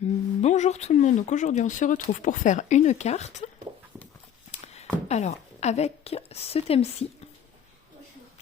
Bonjour tout le monde, donc aujourd'hui on se retrouve pour faire une carte. Alors avec ce thème-ci,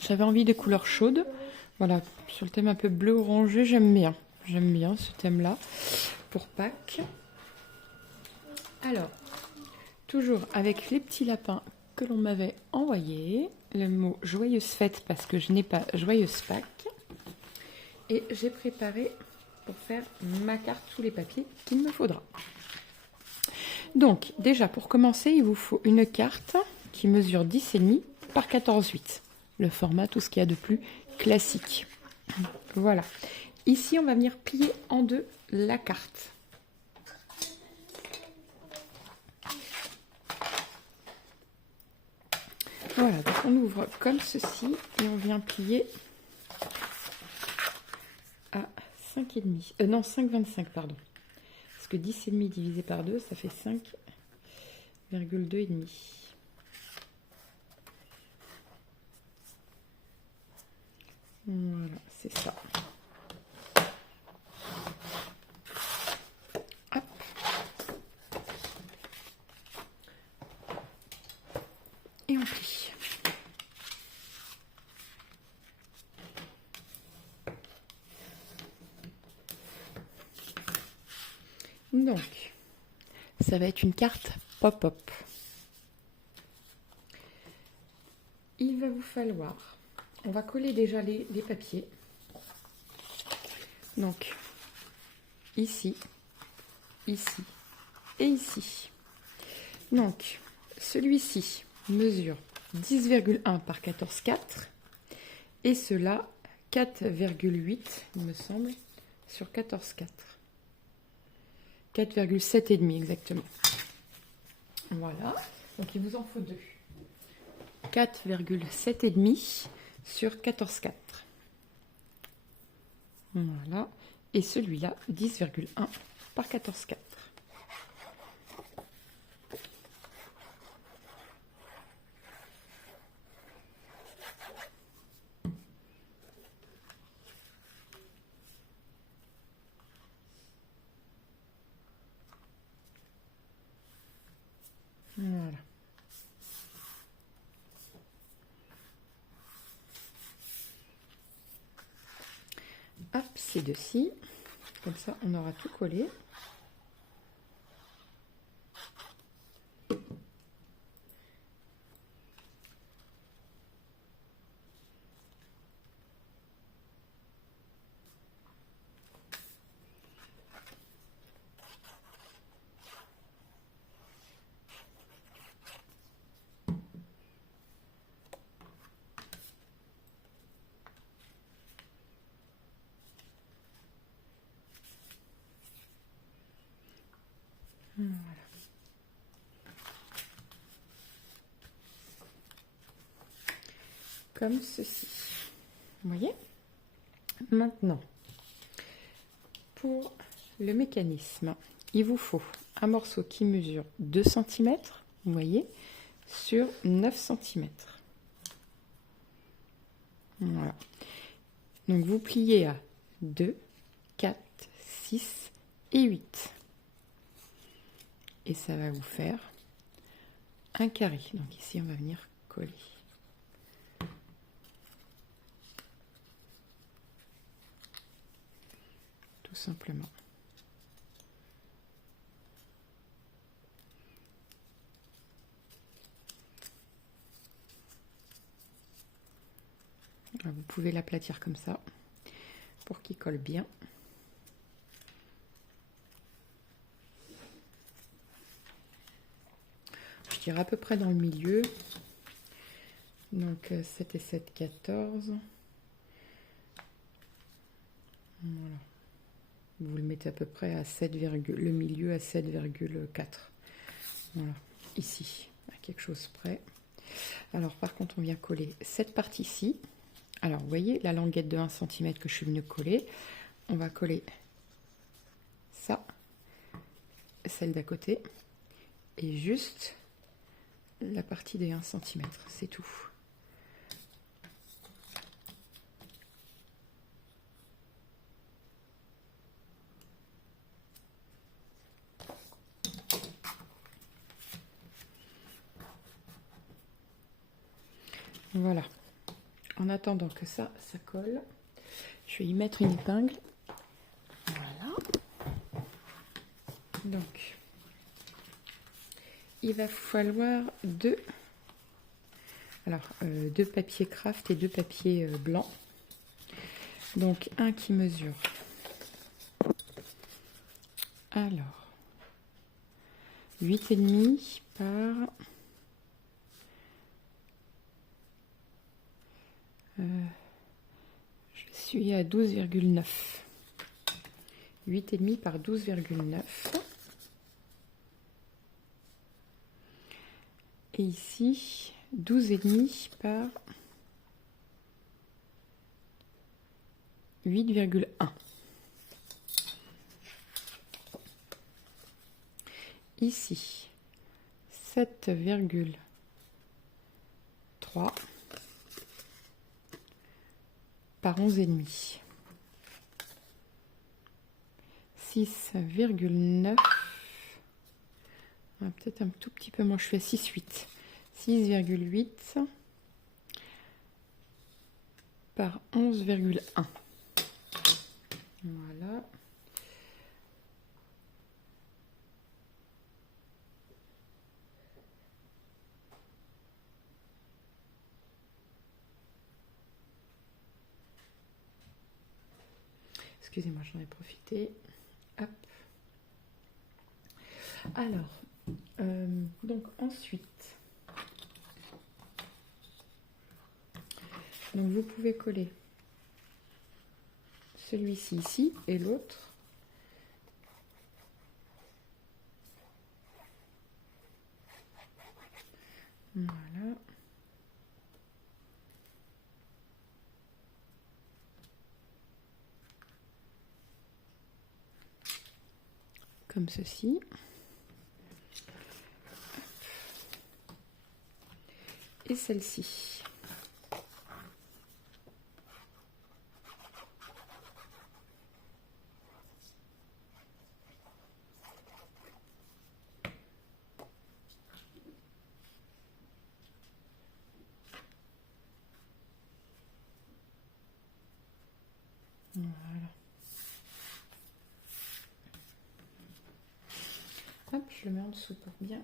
j'avais envie de couleurs chaudes. Voilà, sur le thème un peu bleu orangé, j'aime bien ce thème-là pour Pâques. Alors, toujours avec les petits lapins que l'on m'avait envoyés, le mot joyeuse fête parce que je n'ai pas joyeuse Pâques. Et j'ai préparé pour faire ma carte sous les papiers qu'il me faudra. Donc, déjà, pour commencer, il vous faut une carte qui mesure 10,5 par 14,8. Le format, tout ce qu'il y a de plus classique. Voilà. Ici, on va venir plier en deux la carte. Voilà, donc on ouvre comme ceci et on vient plier à 5,5. Non, 5,25, pardon. Parce que 10,5 divisé par 2, ça fait 5,2,5. Voilà, c'est ça. Hop. Et on plie. Donc, ça va être une carte pop-up. Il va vous falloir, on va coller déjà les papiers. Donc, ici, ici et ici. Donc, celui-ci mesure 10,1 par 14,4 et cela 4,8, il me semble, sur 14,4. 4,7,5 exactement. Voilà, donc il vous en faut deux. 4,7,5 sur 14,4. Voilà, et celui-là 10,1 par 14,4. Voilà. Hop, ces deux-ci. Comme ça, on aura tout collé. Voilà. Comme ceci. Vous voyez? Maintenant, pour le mécanisme, il vous faut un morceau qui mesure 2 cm, vous voyez, sur 9 cm. Voilà. Donc vous pliez à 2, 4, 6 et 8. Et ça va vous faire un carré. Donc ici, on va venir coller. Tout simplement. Alors, vous pouvez l'aplatir comme ça pour qu'il colle bien. Je dirais à peu près dans le milieu. Donc 7 et 7, 14. Voilà. Vous le mettez à peu près à 7, le milieu à 7,4. Voilà, ici, à quelque chose près. Alors par contre, on vient coller cette partie-ci. Alors vous voyez la languette de 1 cm que je suis venue coller. On va coller ça, celle d'à côté, et juste la partie des 1 cm, c'est tout. Voilà. En attendant que ça colle, je vais y mettre une épingle. Voilà. Donc, il va falloir deux papiers craft et deux papiers blancs. Donc, un qui mesure. Alors, 8,5 par... je suis à 12,9. 8,5 par 12,9. Et ici, 12,5 par 8,1. Ici, 7,3 par 11,5. 6,9. Peut-être un tout petit peu moins, je suis à 6,8. 6,8 par 11,1. Voilà. Excusez-moi, j'en ai profité. Hop. Alors, donc ensuite, donc vous pouvez coller celui-ci ici et l'autre. Voilà. Comme ceci. Et celle-ci. Voilà. Hop, je le mets en dessous pour bien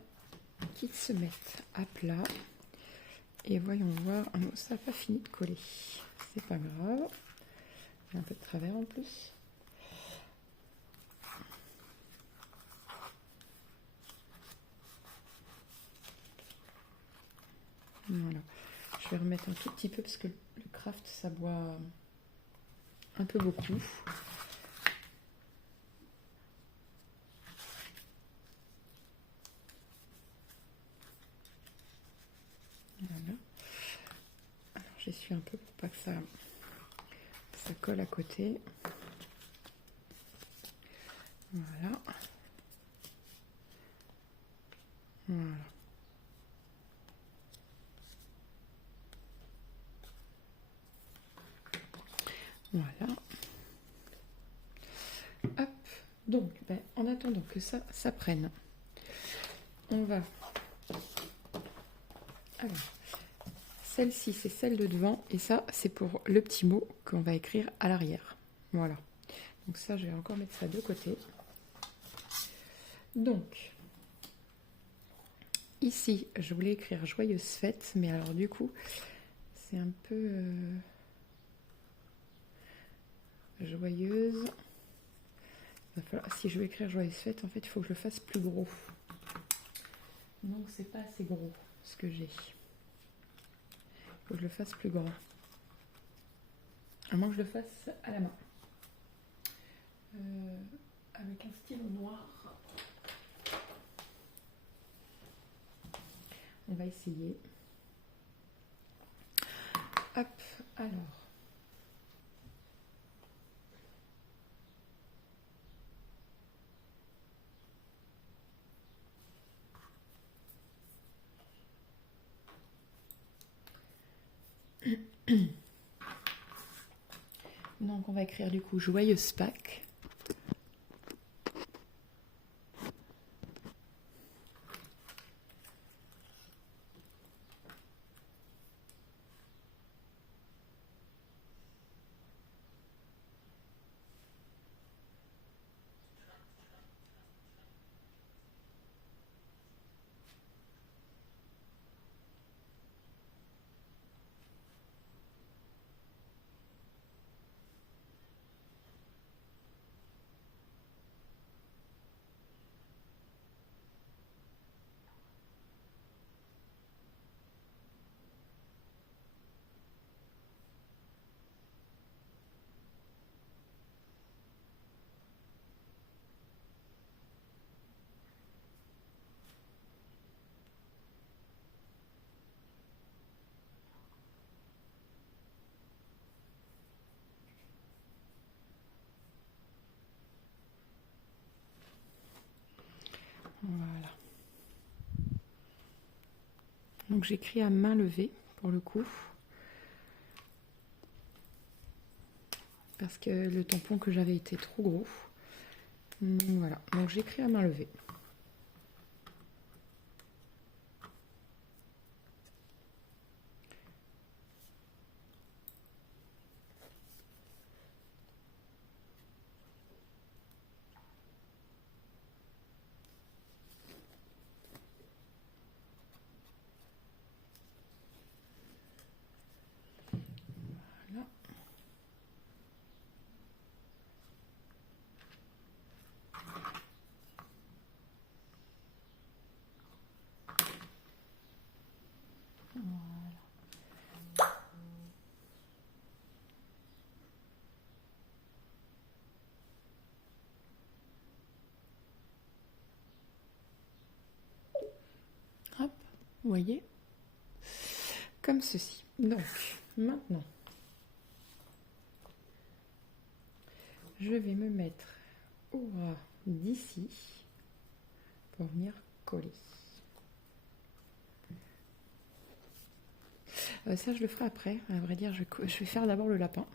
qu'ils se mettent à plat. Et voyons voir. Ah non, ça n'a pas fini de coller. C'est pas grave. J'ai un peu de travers en plus. Voilà. Je vais remettre un tout petit peu parce que le craft ça boit un peu beaucoup. Voilà. Alors j'essuie un peu pour pas que ça colle à côté. Voilà. Voilà. Voilà. Hop. Donc, en attendant que ça prenne, on va... Alors, celle-ci, c'est celle de devant. Et ça, c'est pour le petit mot qu'on va écrire à l'arrière. Voilà. Donc ça, je vais encore mettre ça de côté. Donc, ici, je voulais écrire joyeuse fête. Mais alors, du coup, c'est un peu... joyeuse. Il va falloir, si je veux écrire joyeuse fête, en fait, il faut que je le fasse plus gros. Donc, c'est pas assez gros, ce que j'ai. Il faut que je le fasse plus grand. À moins que je le fasse à la main. Avec un stylo noir. On va essayer. Hop, alors. Donc on va écrire du coup joyeuse Pâques. Donc j'écris à main levée pour le coup. Parce que le tampon que j'avais était trop gros. Donc voilà, donc j'écris à main levée. Voilà. Hop, vous voyez, comme ceci. Donc, maintenant, je vais me mettre au ras d'ici pour venir coller. Ça, je le ferai après. À vrai dire, je vais faire d'abord le lapin.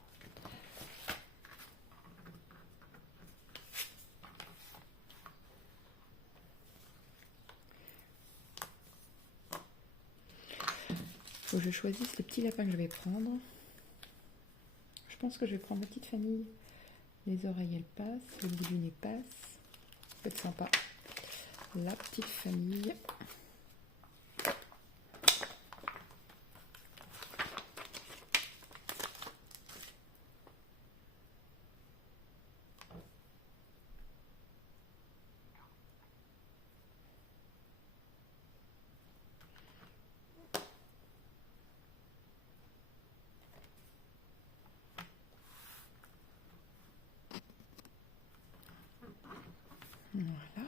Faut que je choisisse le petit lapin que je vais prendre. Je pense que je vais prendre la petite famille. Les oreilles, elles passent. Le bout du nez passe. Ça peut être sympa. La petite famille. Voilà.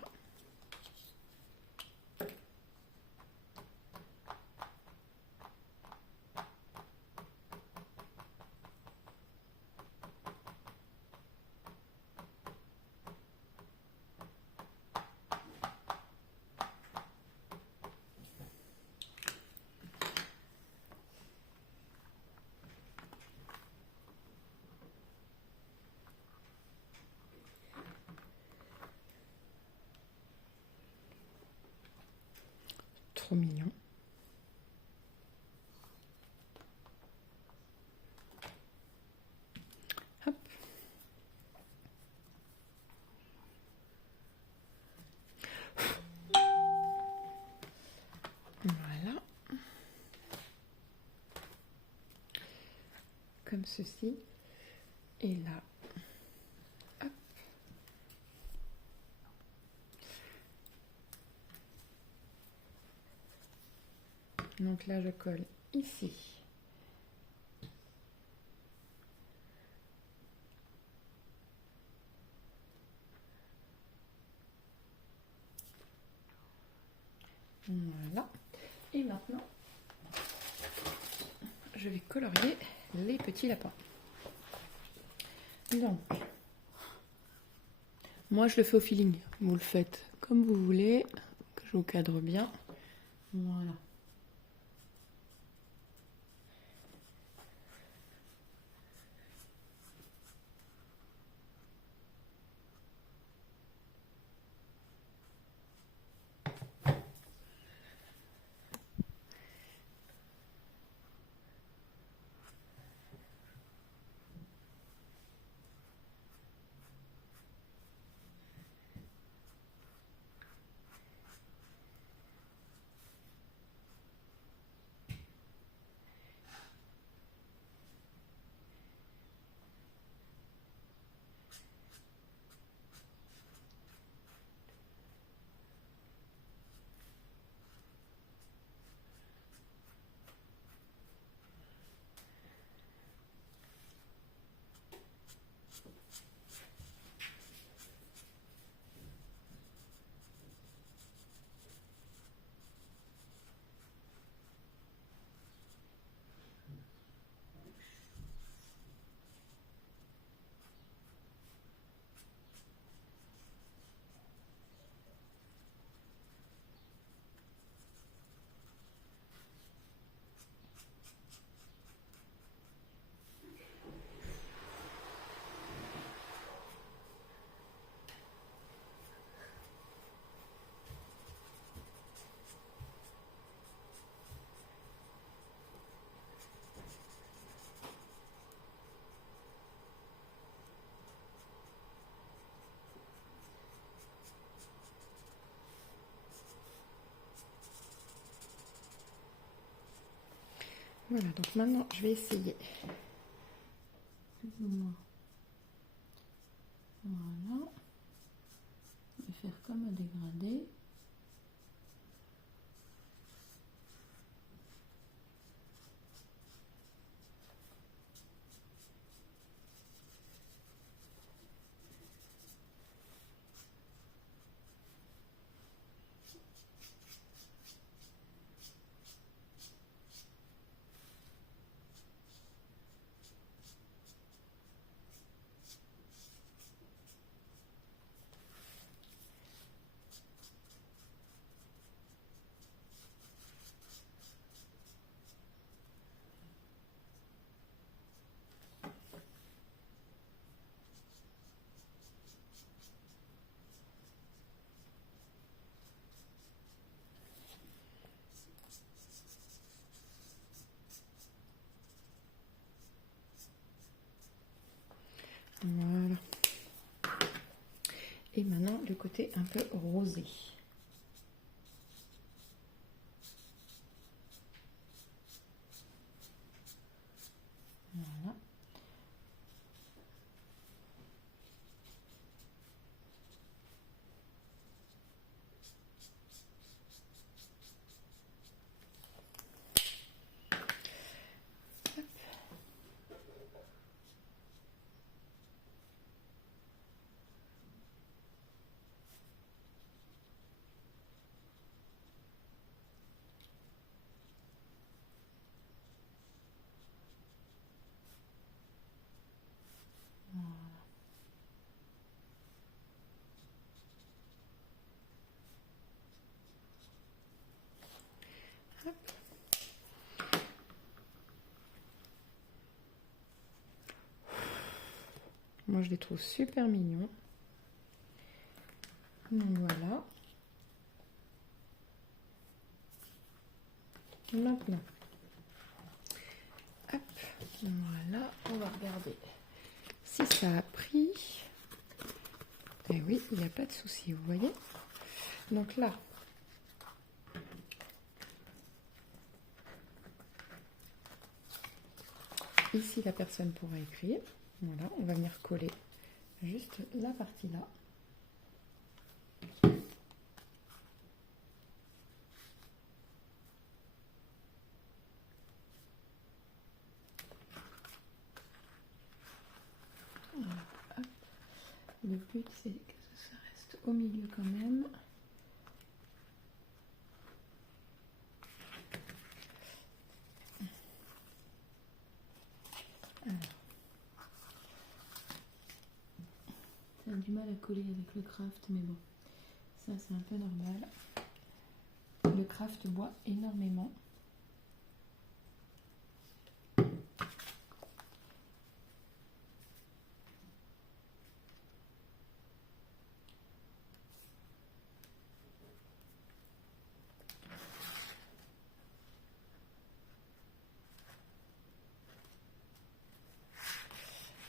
Trop mignon. Hop. Voilà. Comme ceci. Et là. Hop. Donc là, je colle ici. Voilà. Et maintenant, je vais colorier les petits lapins. Donc, moi je le fais au feeling. Vous le faites comme vous voulez, que je vous cadre bien. Voilà. Voilà, donc maintenant je vais essayer. Plus ou moins. Voilà. Je vais faire comme un dégradé. Voilà. Et maintenant le côté un peu rosé. Voilà. Hop. Moi je les trouve super mignons. Donc voilà. Maintenant, hop, voilà, on va regarder si ça a pris. Et oui, il n'y a pas de souci, vous voyez. Donc là, ici la personne pourra écrire. Voilà, on va venir coller juste la partie là. Voilà, hop. Le but c'est que ça reste au milieu quand même. Alors, ça a du mal à coller avec le craft, mais bon, ça c'est un peu normal. Le craft boit énormément.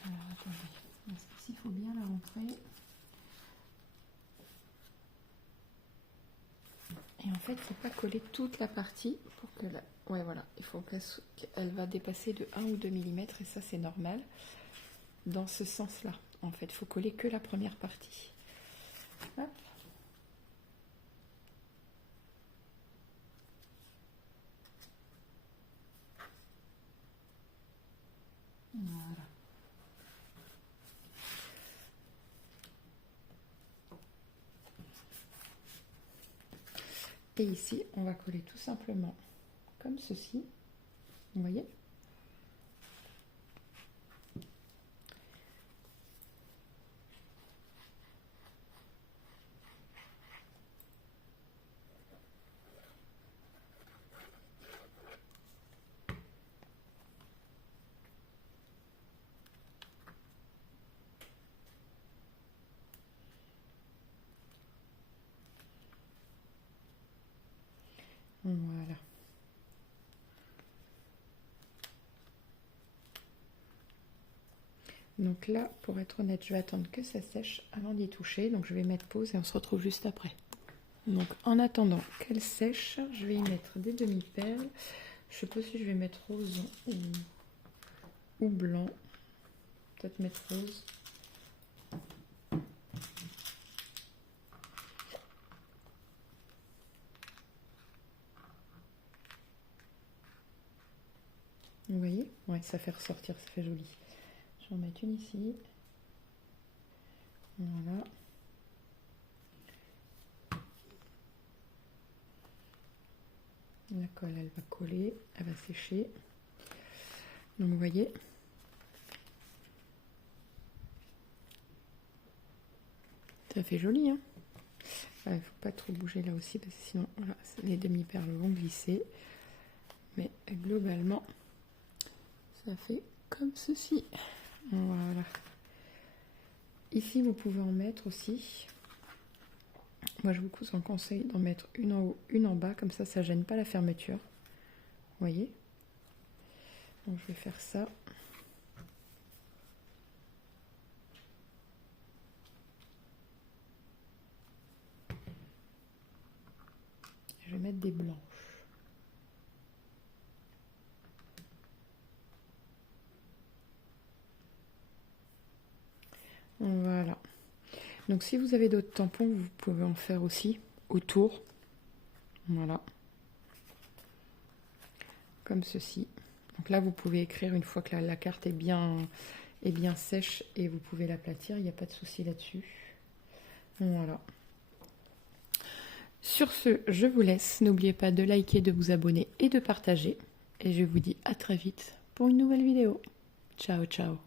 Alors attendez, parce qu'ici il faut bien la rentrer. Et en fait, c'est pas coller toute la partie pour que la... Ouais, voilà, il faut qu'elle va dépasser de 1 ou 2 mm et ça c'est normal. Dans ce sens-là, en fait, il faut coller que la première partie. Hop. Voilà. Et ici, on va coller tout simplement comme ceci. Vous voyez ? Voilà. Donc là, pour être honnête, je vais attendre que ça sèche avant d'y toucher. Donc je vais mettre pause et on se retrouve juste après. Donc en attendant qu'elle sèche, je vais y mettre des demi-perles. Je sais pas si je vais mettre rose ou blanc. Peut-être mettre rose. Vous voyez? Ouais, ça fait ressortir, ça fait joli. Je vais en mettre une ici. Voilà. La colle, elle va coller, elle va sécher. Donc vous voyez, ça fait joli, hein. Il ne faut pas trop bouger là aussi parce que sinon voilà, les demi-perles vont glisser. Mais globalement, ça fait comme ceci. Voilà. Ici, vous pouvez en mettre aussi. Moi, je vous conseille d'en mettre une en haut, une en bas, comme ça, ça gêne pas la fermeture. Vous voyez? Donc, je vais faire ça. Je vais mettre des blanches. Voilà. Donc, si vous avez d'autres tampons, vous pouvez en faire aussi autour. Voilà. Comme ceci. Donc là, vous pouvez écrire une fois que la carte est bien sèche et vous pouvez l'aplatir. Il n'y a pas de souci là-dessus. Voilà. Sur ce, je vous laisse. N'oubliez pas de liker, de vous abonner et de partager. Et je vous dis à très vite pour une nouvelle vidéo. Ciao, ciao.